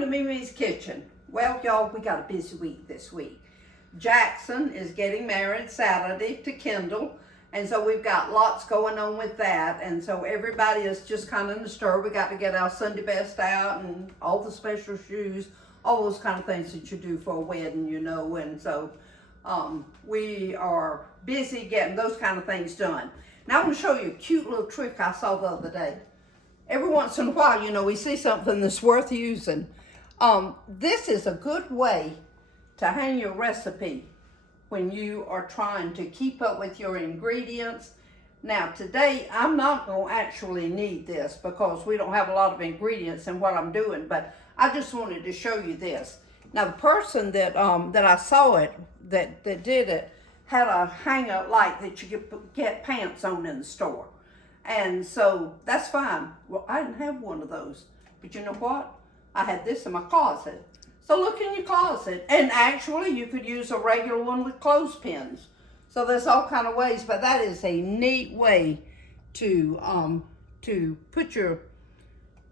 Welcome to MeMe's Kitchen. Well, y'all, we got a busy week this week. Jackson is getting married Saturday to Kendall, and so we've got lots going on with that, and so everybody is just kind of in the stir. We got to get our Sunday best out and all the special shoes, all those kind of things that you do for a wedding, you know, and so we are busy getting those kind of things done. Now I'm going to show you a cute little trick I saw the other day. Every once in a while, you know, we see something that's worth using. This is a good way to hang your recipe when you are trying to keep up with your ingredients. Now today, I'm not going to actually need this because we don't have a lot of ingredients in what I'm doing, but I just wanted to show you this. Now the person that I saw it, that did it, had a hanger like that you could get pants on in the store. And so that's fine. Well, I didn't have one of those, but you know what? I had this in my closet. So look in your closet, and actually you could use a regular one with clothespins. So there's all kind of ways, but that is a neat way to put your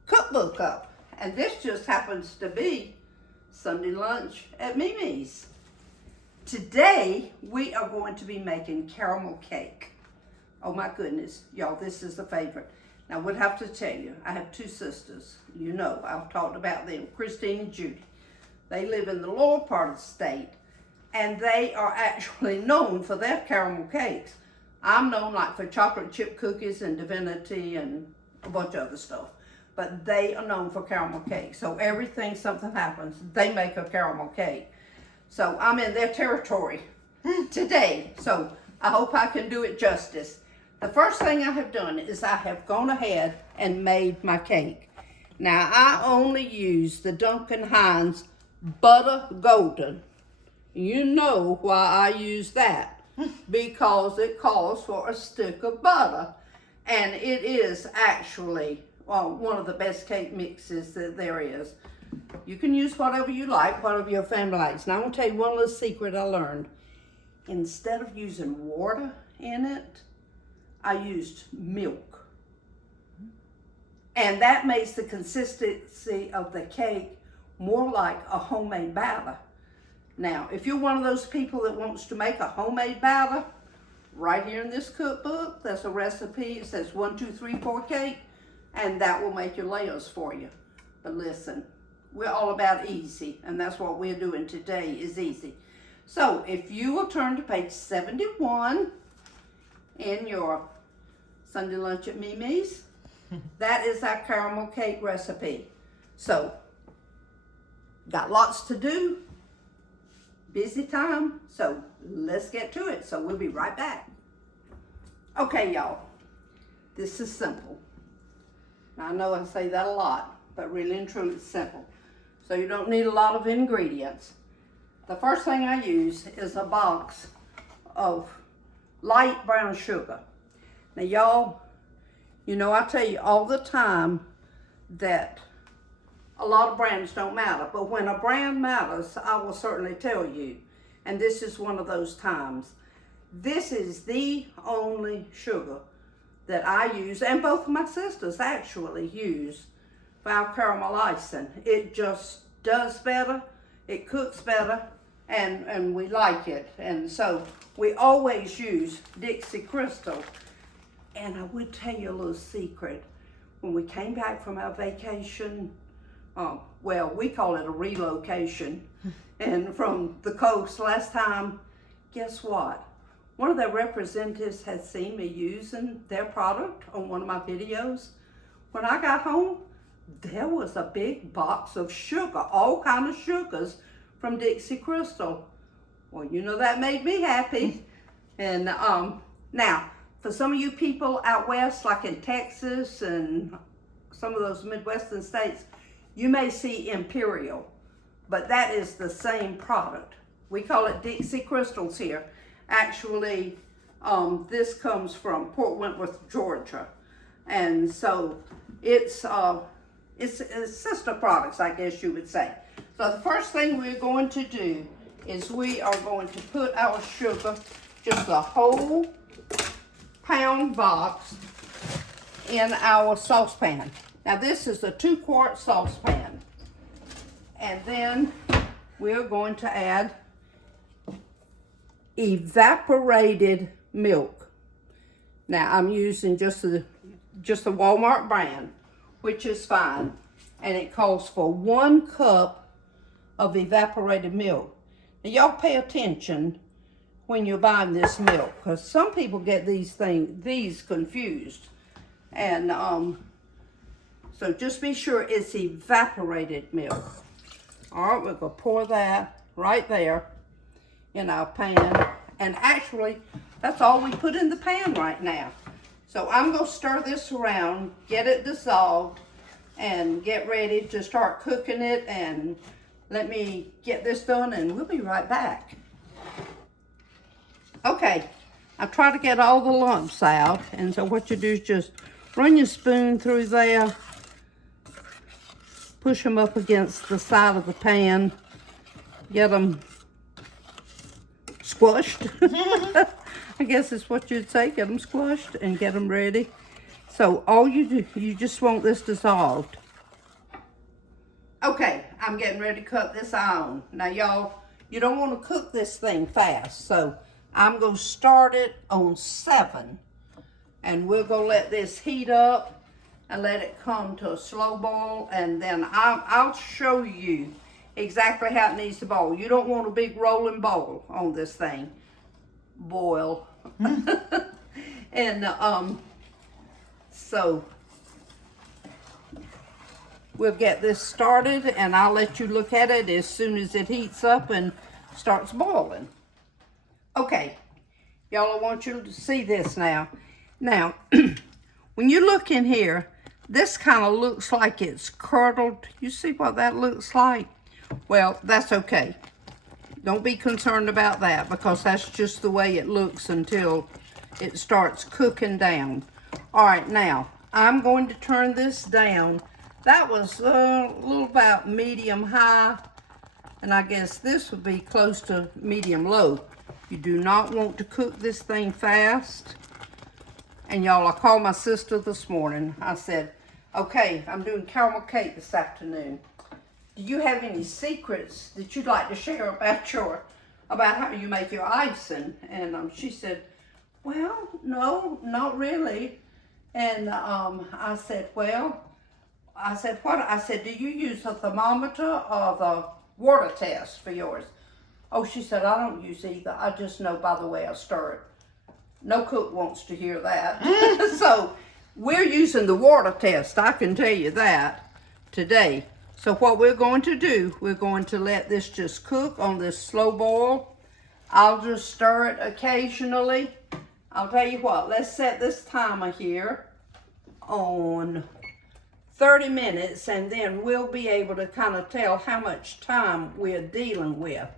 cookbook up. And this just happens to be Sunday lunch at MeMe's. Today we are going to be making caramel cake. Oh my goodness, y'all, this is a favorite. Now, I would have to tell you, I have two sisters. You know, I've talked about them, Christine and Judy. They live in the lower part of the state, and they are actually known for their caramel cakes. I'm known like for chocolate chip cookies and divinity and a bunch of other stuff, but they are known for caramel cakes. So everything something happens, they make a caramel cake. So I'm in their territory today, so I hope I can do it justice. The first thing I have done is I have gone ahead and made my cake. Now, I only use the Duncan Hines Butter Golden. You know why I use that. Because it calls for a stick of butter. And it is actually one of the best cake mixes that there is. You can use whatever you like, whatever your family likes. Now, I'm going to tell you one little secret I learned. Instead of using water in it, I used milk. And that makes the consistency of the cake more like a homemade batter. Now, if you're one of those people that wants to make a homemade batter, right here in this cookbook, there's a recipe. It says 1, 2, 3, 4 cake, and that will make your layers for you. But listen, we're all about easy, and that's what we're doing today is easy. So if you will turn to page 71 in your Sunday lunch at MeMe's, that is our caramel cake recipe. So, got lots to do, busy time, so let's get to it. So we'll be right back. Okay, y'all, this is simple. Now, I know I say that a lot, but really and truly it's simple. So you don't need a lot of ingredients. The first thing I use is a box of light brown sugar. Now y'all, you know I tell you all the time that a lot of brands don't matter, but when a brand matters, I will certainly tell you. And this is one of those times. This is the only sugar that I use, and both of my sisters actually use for our caramel icing. It just does better, it cooks better, and we like it. And so we always use Dixie Crystal. And I would tell you a little secret. When we came back from our vacation, well, we call it a relocation, and from the coast last time, guess what? One of their representatives had seen me using their product on one of my videos. When I got home, there was a big box of sugar, all kind of sugars from Dixie Crystal. Well, you know that made me happy. And now, for some of you people out west, like in Texas and some of those Midwestern states, you may see Imperial, but that is the same product. We call it Dixie Crystals here. Actually, this comes from Port Wentworth, Georgia. And so it's sister products, I guess you would say. So the first thing we're going to do is we are going to put our sugar, just a whole pound box, in our saucepan. Now this is a 2-quart saucepan. And then we're going to add evaporated milk. Now I'm using just the Walmart brand, which is fine. And it calls for 1 cup of evaporated milk. Now y'all pay attention when you're buying this milk, because some people get these confused. And so just be sure it's evaporated milk. All right, we're gonna pour that right there in our pan. And actually, that's all we put in the pan right now. So I'm gonna stir this around, get it dissolved, and get ready to start cooking it. And let me get this done and we'll be right back. Okay, I try to get all the lumps out. And so what you do is just run your spoon through there, push them up against the side of the pan, get them squashed. I guess is what you'd say, get them squashed and get them ready. So all you do, you just want this dissolved. Okay, I'm getting ready to cut this on. Now y'all, you don't want to cook this thing fast, so I'm going to start it on 7. And we're going to let this heat up and let it come to a slow boil. And then I'll show you exactly how it needs to boil. You don't want a big rolling boil on this thing. Boil. And so we'll get this started and I'll let you look at it as soon as it heats up and starts boiling. Okay, y'all, I want you to see this now. Now, when you look in here, this kind of looks like it's curdled. You see what that looks like? Well, that's okay. Don't be concerned about that, because that's just the way it looks until it starts cooking down. All right, now, I'm going to turn this down. That was a little about medium high, and I guess this would be close to medium low. You do not want to cook this thing fast. And y'all, I called my sister this morning. I said, okay, I'm doing caramel cake this afternoon. Do you have any secrets that you'd like to share about how you make your icing? And she said, well, no, not really. And I said, well, what? I said, do you use a thermometer or the water test for yours? Oh, she said, I don't use either. I just know by the way I stir it. No cook wants to hear that. So we're using the water test, I can tell you that, today. So what we're going to do, we're going to let this just cook on this slow boil. I'll just stir it occasionally. I'll tell you what, let's set this timer here on 30 minutes, and then we'll be able to kind of tell how much time we're dealing with.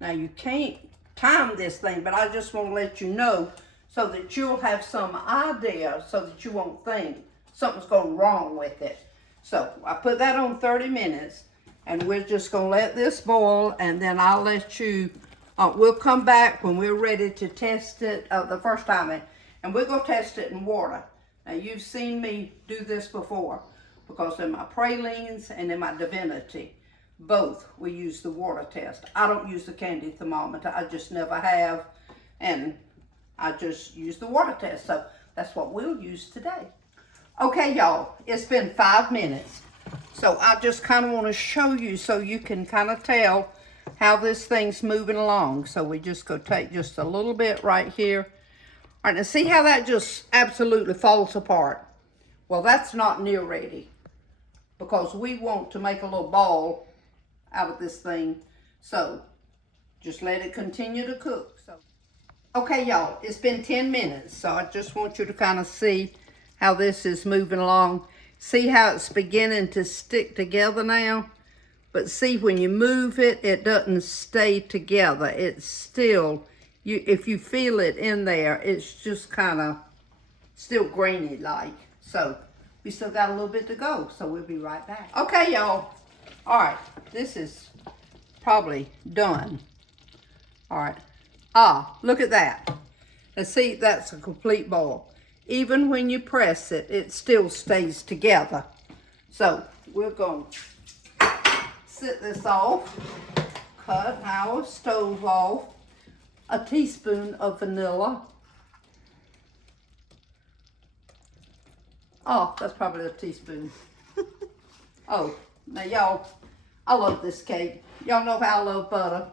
Now, you can't time this thing, but I just want to let you know so that you'll have some idea, so that you won't think something's going wrong with it. So I put that on 30 minutes, and we're just going to let this boil, and then I'll let you, we'll come back when we're ready to test it the first time, and we're going to test it in water. Now, you've seen me do this before, because in my pralines and in my divinity, both we use the water test. I don't use the candy thermometer. I just never have, and I just use the water test. So that's what we'll use today. Okay, y'all, it's been 5 minutes. So I just kind of want to show you so you can kind of tell how this thing's moving along. So we just go take just a little bit right here. All right, now see how that just absolutely falls apart? Well, that's not near ready, because we want to make a little ball out of this thing. So just let it continue to cook. So, okay, y'all, it's been 10 minutes. So I just want you to kind of see how this is moving along. See how it's beginning to stick together now? But see, when you move it, it doesn't stay together. It's still, if you feel it in there, it's just kind of still grainy like. So we still got a little bit to go, so we'll be right back. Okay, y'all. All right, this is probably done. All right. Ah, look at that. And see, that's a complete ball. Even when you press it, it still stays together. So we're going to set this off. Cut our stove off. A teaspoon of vanilla. Oh, that's probably a teaspoon. Oh, now y'all, I love this cake. Y'all know how I love butter.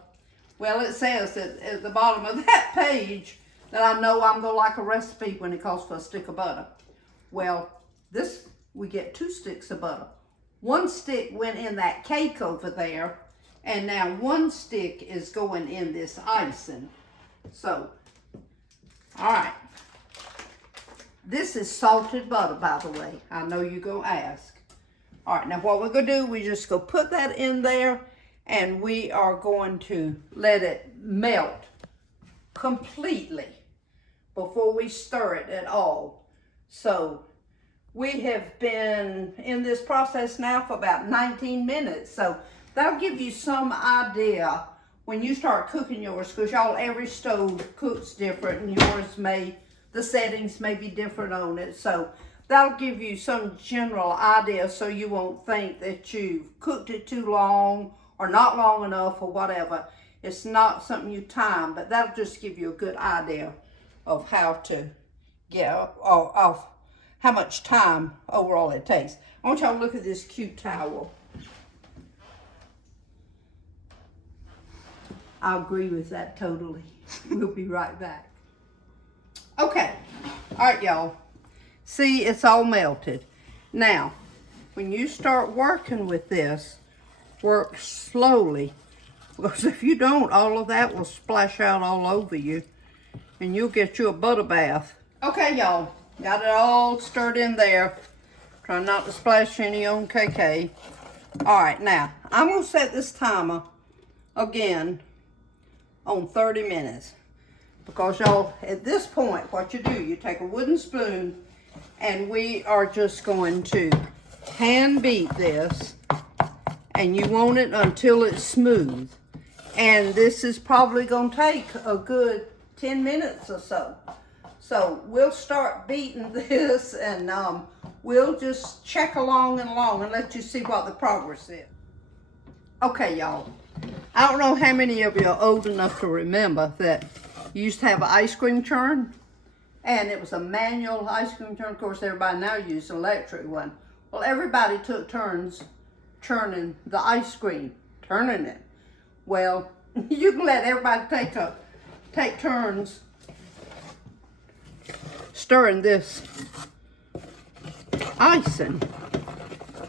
Well, it says at the bottom of that page that I know I'm gonna like a recipe when it calls for a stick of butter. Well, this, we get 2 sticks of butter. 1 stick went in that cake over there, and now 1 stick is going in this icing. So, all right. This is salted butter, by the way. I know you're gonna ask. All right, now what we're gonna do, we just go put that in there, and we are going to let it melt completely before we stir it at all. So we have been in this process now for about 19 minutes. So that'll give you some idea when you start cooking yours, because y'all, every stove cooks different, and yours may, the settings may be different on it. So that'll give you some general idea, so you won't think that you've cooked it too long or not long enough or whatever. It's not something you time, but that'll just give you a good idea of how to get off how much time overall it takes. I want y'all to look at this cute towel. I agree with that totally. We'll be right back. Okay, all right, y'all. See, it's all melted. Now, when you start working with this, work slowly, because if you don't, all of that will splash out all over you, and you'll get you a butter bath. Okay, y'all, got it all stirred in there. Try not to splash any on KK. All right, now, I'm gonna set this timer again on 30 minutes. Because y'all, at this point, what you do, you take a wooden spoon, and we are just going to hand beat this, and you want it until it's smooth. And this is probably gonna take a good 10 minutes or so. So we'll start beating this, and we'll just check along and let you see what the progress is. Okay, y'all, I don't know how many of you are old enough to remember that you used to have an ice cream churn, and it was a manual ice cream churn. Of course, everybody now uses an electric one. Well, everybody took turns churning the ice cream, turning it. Well, you can let everybody take turns stirring this icing.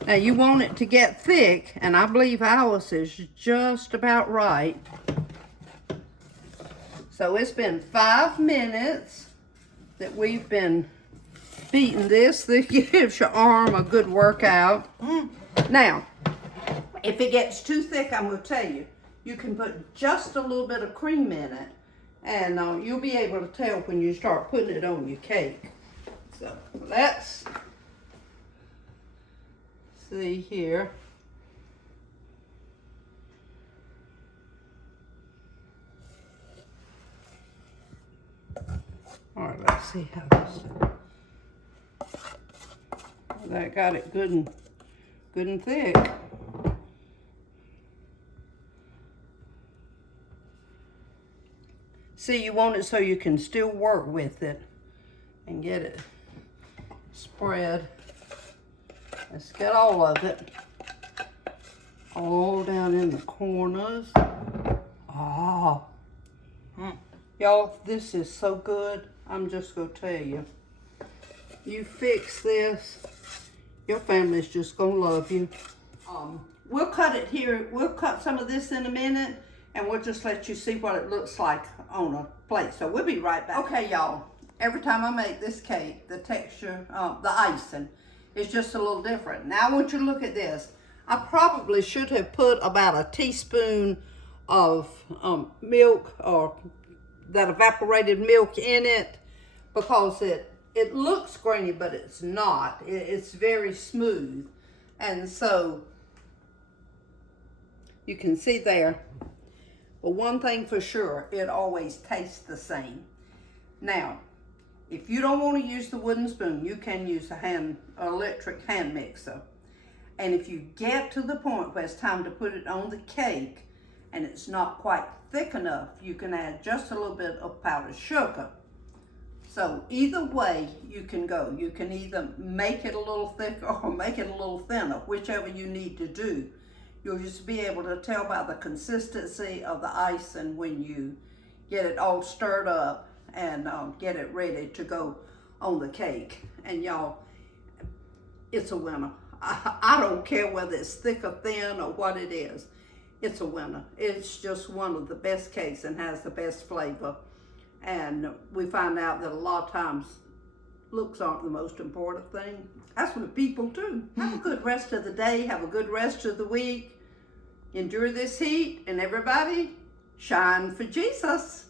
Now, you want it to get thick, and I believe ours is just about right. So it's been 5 minutes that we've been beating this. This gives your arm a good workout. Now, if it gets too thick, I'm going to tell you, you can put just a little bit of cream in it, and you'll be able to tell when you start putting it on your cake. So let's see here. All right, let's see how this. That got it good and thick. See, you want it so you can still work with it and get it spread. Let's get all of it. All down in the corners. Oh. Y'all, this is so good. I'm just gonna tell you. You fix this, your family's just gonna love you. We'll cut it here. We'll cut some of this in a minute, and we'll just let you see what it looks like on a plate. So we'll be right back. Okay, y'all. Every time I make this cake, the texture, the icing, is just a little different. Now I want you to look at this. I probably should have put about a teaspoon of milk, or that evaporated milk in it, because it looks grainy, but it's not. It's very smooth. And so you can see there. But one thing for sure, it always tastes the same. Now, if you don't want to use the wooden spoon, you can use an electric hand mixer. And if you get to the point where it's time to put it on the cake and it's not quite thick enough, you can add just a little bit of powdered sugar. So either way you can go. You can either make it a little thicker or make it a little thinner, whichever you need to do. You'll just be able to tell by the consistency of the icing when you get it all stirred up and get it ready to go on the cake. And y'all, it's a winner. I don't care whether it's thick or thin or what it is. It's a winner. It's just one of the best cakes and has the best flavor. And we find out that a lot of times looks aren't the most important thing. That's with people too. Have a good rest of the day. Have a good rest of the week. Endure this heat, and everybody shine for Jesus.